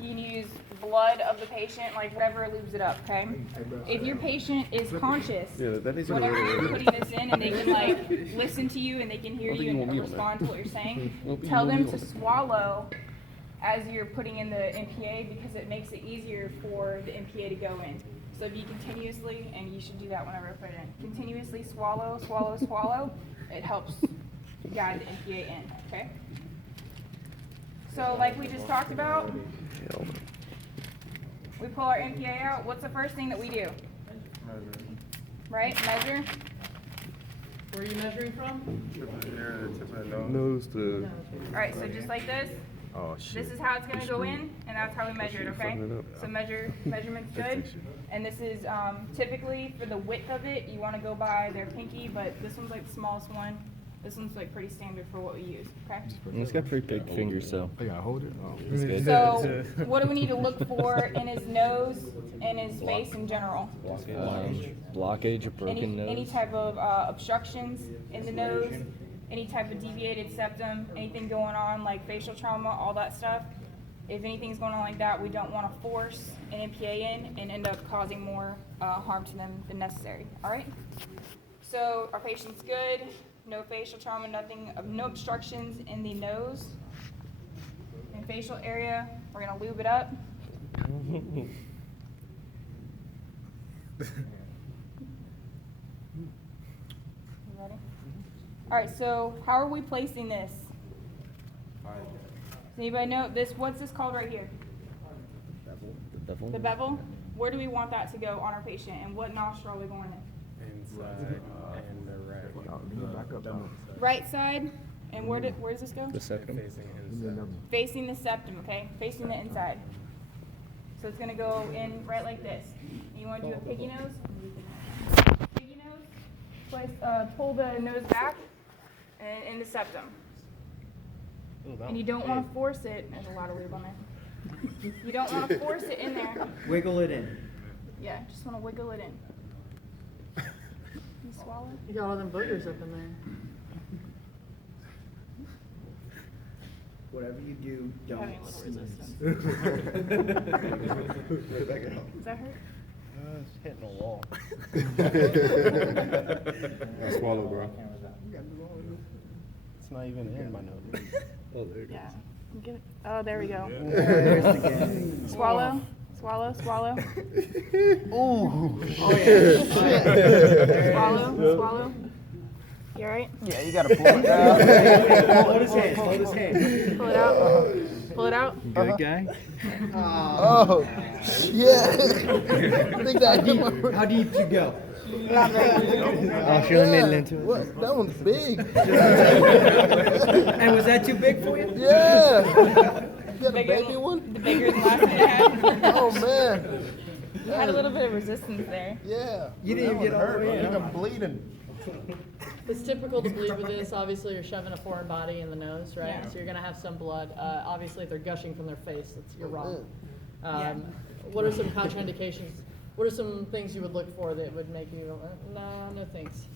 You can use blood of the patient, like whatever lubes it up, okay? If your patient is conscious, whenever you're putting this in and they can like listen to you and they can hear you and respond to what you're saying, tell them to swallow as you're putting in the NPA because it makes it easier for the NPA to go in. So if you continuously, and you should do that whenever I put it in, continuously swallow, swallow, swallow, it helps guide the NPA in, okay? So like we just talked about, we pull our NPA out. What's the first thing that we do? Measure. Right? Measure. Where are you measuring from? Tip of the ear, the tip of the nose. Nose to. Alright, so just like this. Oh shit. This is how it's going to go in, and that's how we measure it, okay? So measurement's good. And this is typically for the width of it, you want to go by their pinky, but this one's like the smallest one. This one's like pretty standard for what we use, okay? It's got pretty big fingers, so I gotta hold it. Oh. it's good. So what do we need to look for in his nose and his face in general? Blockage, a broken nose. Any type of obstructions in the nose, any type of deviated septum, anything going on like facial trauma, all that stuff. If anything's going on like that, we don't want to force an NPA in and end up causing more harm to them than necessary. All right? So our patient's good, no facial trauma, nothing, no obstructions in the nose and facial area. We're going to lube it up. You ready? All right, so how are we placing this? Does anybody know this? What's this called right here? The bevel. The bevel. Where do we want that to go on our patient, and what nostril are we going in? Inside and the right. Right side. And where does this go? The septum. Facing inside. Facing the septum. Okay, facing the inside. So it's gonna go in right like this. You want to do a piggy nose? Piggy nose. Place, pull the nose back and in the septum. And you don't want to force it. There's a lot of lube on there. You don't want to force it in there. Wiggle it in. Yeah, just want to wiggle it in. You swallow? You got all them boogers up in there. Whatever you do, don't Having a little resistance. Does that hurt? It's hitting a wall. I swallow, bro. It's not even in my nose. Oh, there you go. Yeah. Get it. Oh, there we go. There's the game. Swallow, swallow, swallow. Ooh. Oh yeah. Swallow, swallow. You alright? Yeah, you gotta pull it down. Hold his hand. Hold his hand. Pull it out. Pull it out. Good guy. Oh, Yeah. Big guy. how deep you go? Oh, she only made it into it. What? That one's big. And was that too big for you? Yeah. You got a Bigger- baby one? The bigger than last one I had. Oh man. You had a little bit of resistance there. Yeah. You didn't even That get one all the hurt. way I think in. I'm bleeding. It's typical to bleed with this. Obviously, you're shoving a foreign body in the nose, right? Yeah. So you're gonna have some blood. Obviously, if they're gushing from their face, you're wrong. Yeah. What are some contraindications? What are some things you would look for that would make you, no thanks?